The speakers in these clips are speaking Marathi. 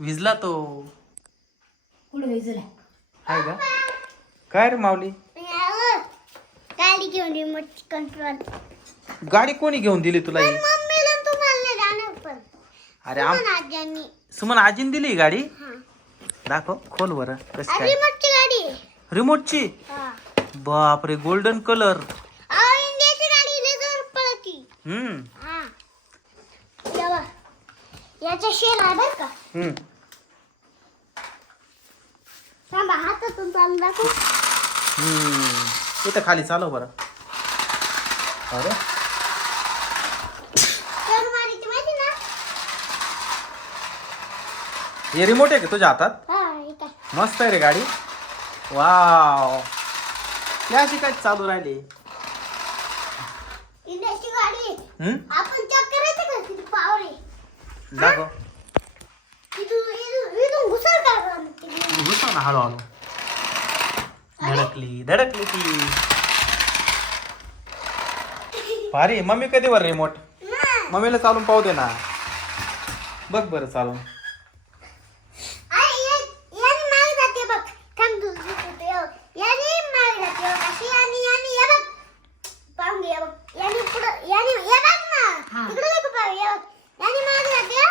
भिजला तो. कुठं विजला? आहे का काय रे माऊली? गाडी घेऊन रिमोट कंट्रोल गाडी कोणी घेऊन दिली तुला ही? मम्मीला तुम्हाला नाही जाणार पण. अरे आम पण आज्यांनी सुमन आजीन दिली ही गाडी? हा. दाखव खोल बरं. कशी काय? रिमोटची गाडी. आहे. रिमोटची हा. बापरे गोल्डन कलर अहो इंडियाची गाडी लय जोर पळती. हम्म. हा याचा शेर आहे बरं का? हम्म. थांबा हातातून चालू दाखव. हम्म. इथं खाली चालव बरं. अरे. तर मारीची माहिती ना? हे रिमोट आहे का तुझ्या हातात? हा काय मस्त आहे रे गाडी. वाव. या अशी काय चालू राहिली? इंडियाची गाडी. हम्म? आपण करायचं का किती पावर आहे दाखव? घुसव ना हळूहळू धडकली धडकली ती भारी मम्मी कधी वर रिमोट. मम्मीला चालून पाहू दे ना बघ बरं चालून आई, या- याने मागे जाते बघ थांब तू तू- तू- यो. याने मागे जाते बघ अशी आणि याने या बघ पाहून घे या बघ याने पुढं याने या बघ ना हा. तिकडे नको पाहू या बघ याने मागे जाते हा.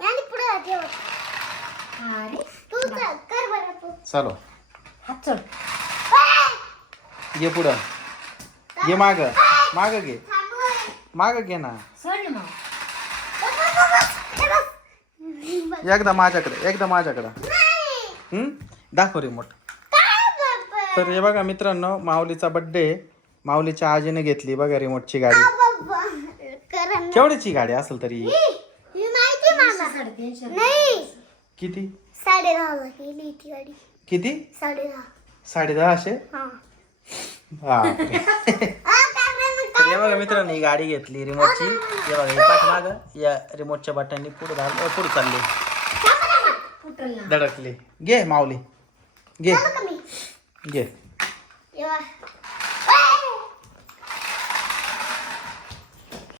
याने पुढे जाते बघ अरे तू चल कर बरं तू. चालो. हात ओय! ये पुढं. ये माग. माग घे. माग घे ना. एकदा माझ्याकडे एकदा माझ्याकडं. दाखव रिमोट काय बाबा? तर हे बघा मित्रांनो माऊलीचा बड्डे माऊलीच्या आजीने घेतली बघा रिमोटची गाडी. केवढ्याची गाडी असेल तरी? किती? साडे दहाला गेली ती गाडी. किती? साडे दहा. साडे दहाशे हा. बापरे. आ, काय म्हणून तर हे बघा मित्रांनो ही गाडी घेतली रिमोटची हे बघा हे पाठीमाग या रिमोटच्या बटननी पुढे धाल पुढे चालले. ना धडकली. घे माऊली. घे. झालं घे.